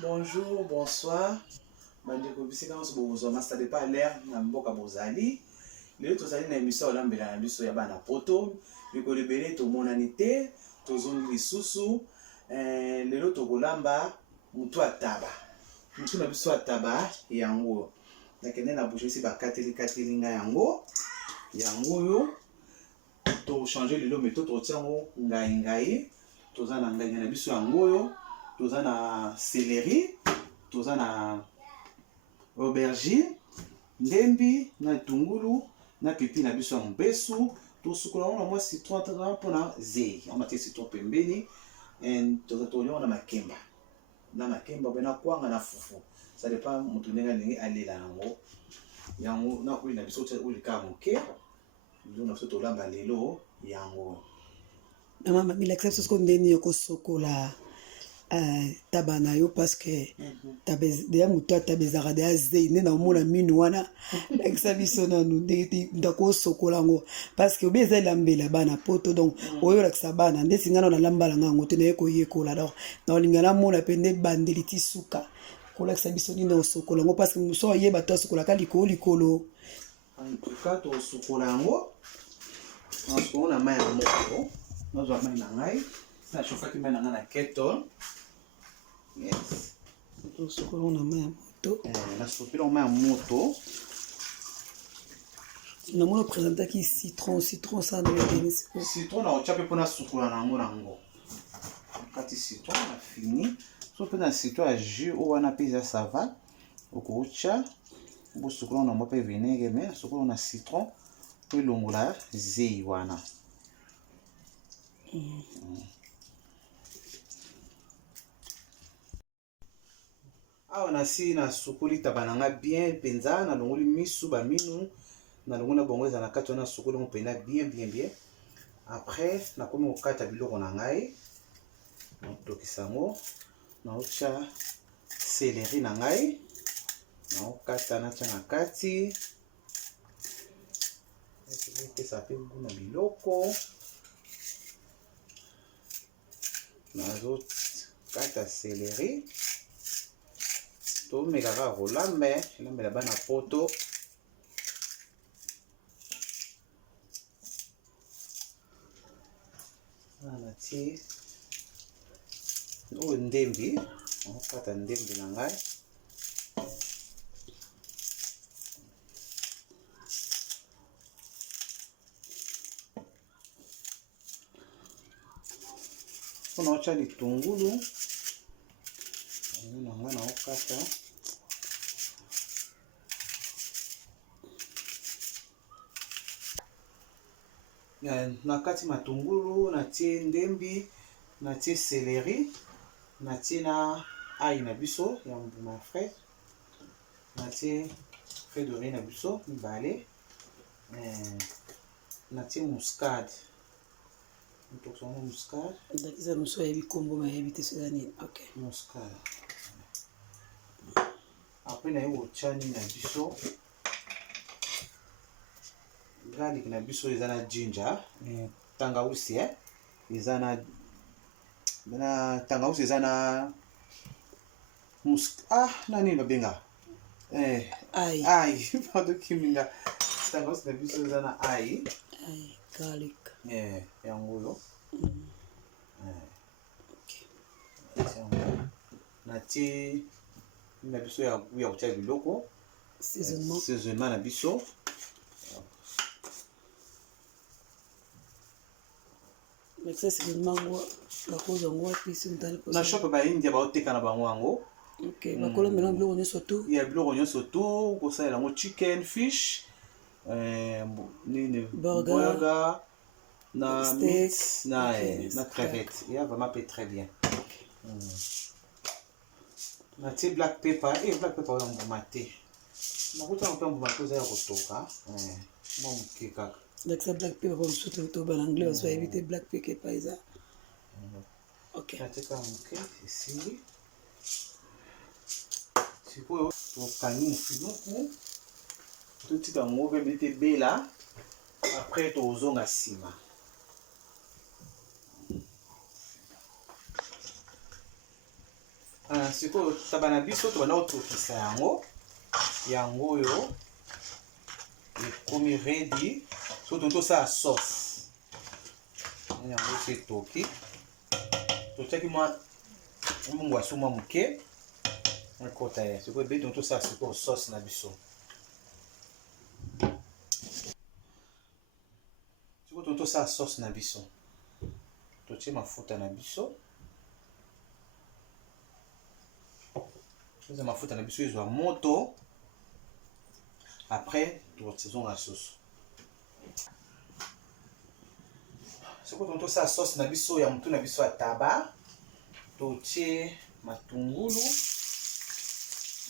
Bonjour, bonsoir. Bandeko bisika nso bozoma ça dépend l'air na mboka bozali. Lelo tozali na émission olambela na biso ya bana poto. Biko lebele to monanité, tozongi lisusu. Lelo tokolamba mutu ataba. Mutu na biso ataba yango. Nakende na bouche si ba kateli nga yango. Yango yo to changer lelo méthode to tiango ngai. Toza na ngai na biso yango yo. Toza na céleri, toza na aubergine, ndembi, na tungulu, na pipi na biso ya mbesu, tosukola na mwa citron mpona zei. On matie citron pembeni, toza tolionga na makemba. Na makemba bena kwanga na fufu. Ça dépend mutu ndenge ndenge alela yango. Yango na kuli na biso tsa ulika moke. Ndio na biso tolamba lelo yango. Mama milaksa sosko ndeni yoko sokola tabana yo parce que tabeza mutu atabezaka de azei ne na omona minu wana lakisa biso nanu ndako sokola ngo parce que obeza lambela bana poto donc oyo lakisa bana ndesi ngana na lambala ngango te na yeko yekola donc na olingana mona pende bandeli ti suka ko lakisa biso ni na sokola ngo parce que muso yeba to sokola ka likolo en tout cas to sokola ngo on a mai moko nozo mai na ngai na chauffaki mai na kettle. Yes. To sokola na mai moto. Na sopila mai moto. Na mona présenter ki citron ça na tennis. Citron na ochape pona sokola na ngo. Kati citron na fini. So pena citron a jus ou wana pesa ça va. Okocha. Bo sokola na mo pe vinaigre mais sokola na citron pe longola zei wana. Awa nasi na sukuli tabananga bien penza na longoli misu ba minu na longona bongo za na kati na sukuli mo pena bien après na komi okata biloko na ngai na tokisango na ocha céleri na ngai na okata na cha na kati pesa pe na biloko nazo kata céleri to megara rolambe lambela bana poto na ti o ndembi okata ndembi na ngai on acha litungulu na ngai na okata na kati matungulu na tie ndembi na tie céleri na tie na ai na biso ya mbuma frais na tie frais de riz na biso mibale na tie muscade muscade ndakiza muso ya bikombo ma yebite sezani okay muscade après na yo chani na biso garlic na biso eza na ginger tangausi eza na tangausi eza na nani babenga ai pardon kiminga tangausi na biso eza na ai garlic yango yo na tie na biso ya kotia biloko saisonnement na biso na shop ba India ba oteka na bango yango okay bakolo mena biloko nyonso tu ya biloko nyonso tu kosalela yango chicken fish burger na meat na crevette ya vraiment peut très bien na tie black pepper black pepper ya mbuma te na kuta mpe mbuma te za ya kotoka mo muke kaka lakisa black pepper kwa msuto to anglais baso éviter black pepper eza okay katika muke ici sikoyo tokangi mofinuku totika ngo pe te bela après tozonga nsima sikoyo taba na biso tobanda kotokisa yango oyo ekomi ready so tosala sauce yango se toki totiaki mwa mbongo ya suma moke ekota ye sikoyo ebeli tosala sikoyo sauce na biso sikoyo tosala sauce na biso totie mafuta na biso toza mafuta na biso ezwa moto après tozonga sauce sikoyo tosala sauce na biso ya motu na biso ya taba totie matungulu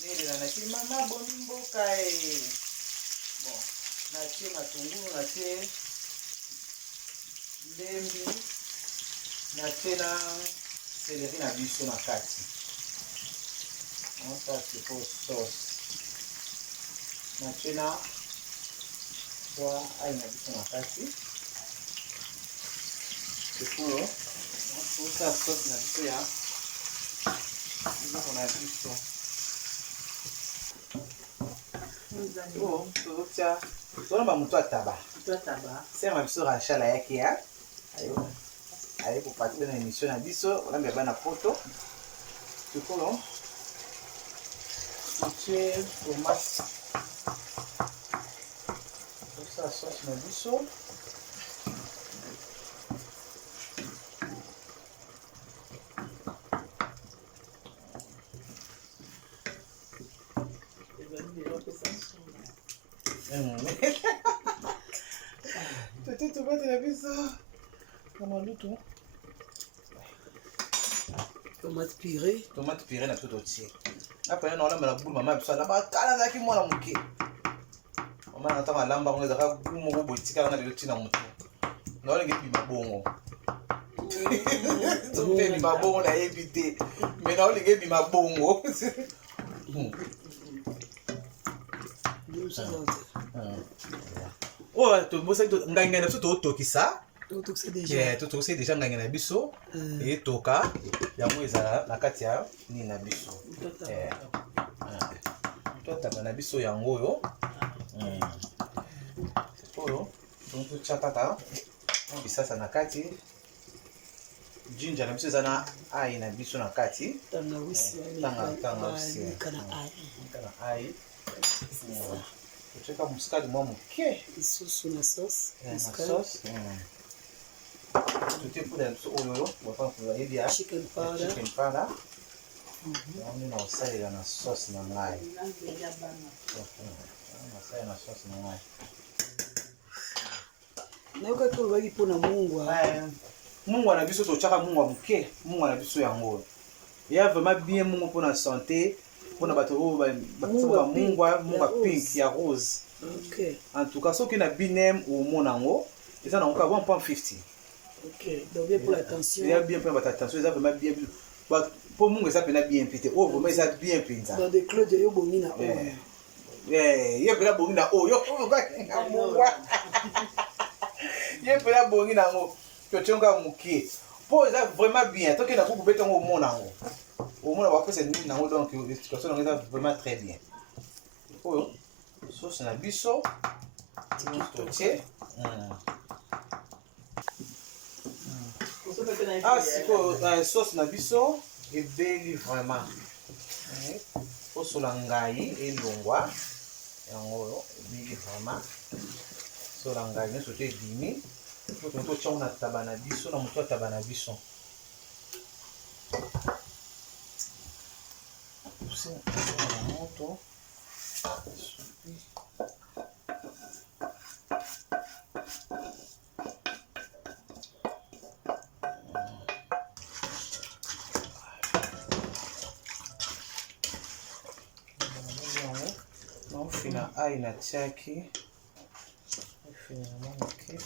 nelela natie mama boni mboka bon natie matungulu natie ndembi natie na céleri na biso na kati ça c'est pour sauce natie na poa ai na biso na kati sikoyo tosala sauce na biso ya biloko na biso tozotia tolomba moto ataba sere na biso rachal ayaki ya aye koparticipe na émission na biso olambi ya bana poto sikoyo totie tomate tosala sauce na biso totie tomate na biso na malutu tomate purée na biso totie après na olambela bulu mama biso alamba kala azalaki mwana moke mama nata malamba ngo ezalaka gu moko boye tikala nga lelo ntina motu naolingi ebima bongo tope ebima bongo nayebi te mais naolingi ebima bongo oyo tobosaki ngangai na biso totokisa totokisa deja ngangai na biso etoka yango ezala na kati ya nini na biso totaba na biso yango oyo oyo totia kaka bisasa na kati jinja na biso eza na ai na biso na kati tanga ai totiaka muskade mwa moke na sauce totie poudre na biso oyo bayebi ya chicken powder yango na osalela na sauce na ngai nayokaki olobaki mpona mungwa na biso totiaka mungwa moke mungwa na biso yango eya vraiment bien mungu mpona santé mpona bato oyo bakisaka mungwa pink ya rose en tout cas soki na binem omona yango eza nango kaka 1.50 ya bien mpona bato attention eza vraiment bien mpo mungu eza mpena bien mpe te oyo vraiment eza bien mpenza ye mpena bongi na oyo mungwa ye mpena bongi na yango totionga moke mpo eza vraiment bien toki na kuku betongo omona yango omona bapesa nini nango donc situation nango eza vraiment très bien oyo sauce na biso totie sikoyo sauce na biso ebeli vraiment osola ngai elongwa yango oyo ebeli vraiment sola ngai nyonso to ebimi totiango na taba na biso na moto ataba na biso moto naofina ai natiaki ofina na moke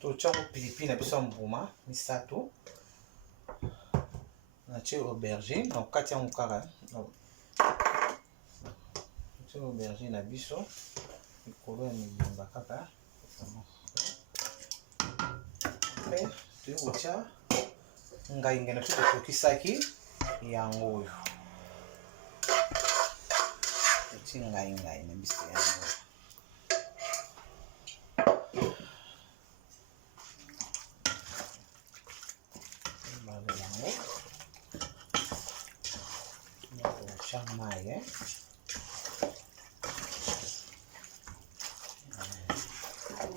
totiango pilipili na biso ya mbuma misato natie aubergine na kokati yango kaka totie aubergine na biso likolo ya milimba kaka tokotia ngai na biso tokokisaki yango oyo toti ngai na biso yango Chamai,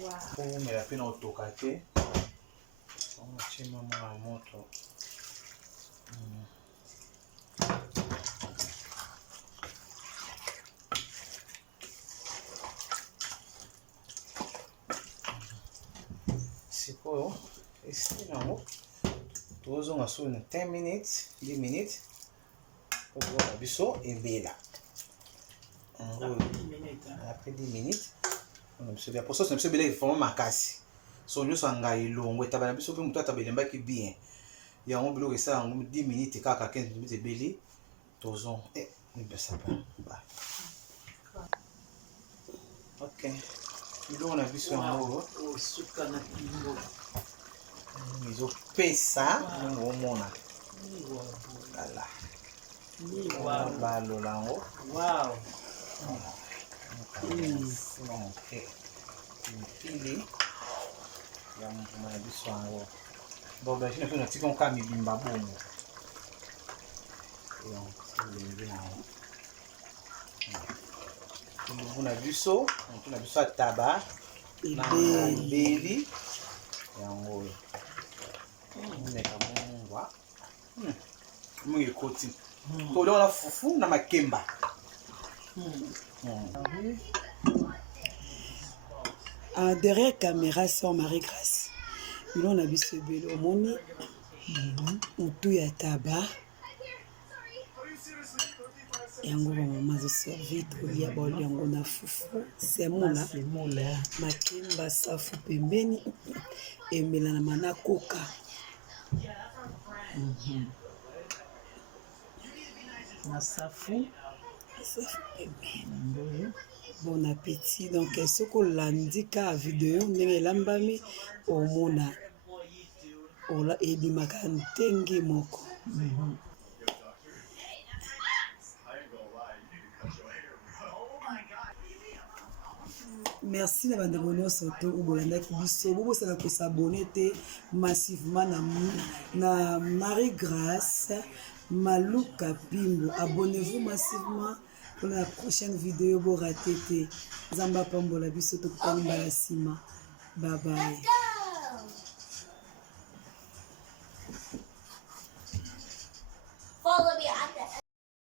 wow. Me la pena otokate. On chima mwa moto. Sikoyo, esti nango. Tozo ngaso na 10 minutes, 10 minutes. Pour biso ebela. Après 10 minutes. On a besoin pour ça c'est besoin de former makasi. So nyo sanga ilongo etabana biso pe muto atabelemba ki bien. Ya on bilo ça en 10 minutes kaka 15 minutes ebeli. Tozon ni besa ba. OK. Bilo on a biso yango suka na kimbo. Mizo pesa ngo mona. Voilà. Wow. Balo lango. Wow. Pili ya mpuma ya biso yango. Bon, ben, je ne sais pas si on a bimba bon. On a vu ça, on a vu ça tabac, beli, yango. On est comme on voit. Mon écoute. Tout le monde a foufou na makemba. Derrière caméra sans Marie-Grâce. Il on a vu ce bélo moni. On tout ya tabac. Yango ba mama zo servir ya bol yango na fufu. C'est mola. Makemba safu pembeni. Emela na mana koka. Na safu pembeni. Bon appétit. Donc ce qu'on l'indique vidéo ndenge lambami omona ola ebimaka ntenge moko. Merci na bande nyonso to obolandaki biso bobosana ko s'abonner te massivement na Marie-Grâce Maluka Pimbo. Abonnez-vous massivement pour la prochaine vidéo. Bo raté te. Zamba pambola biso to kutani mbala sima. Bye bye.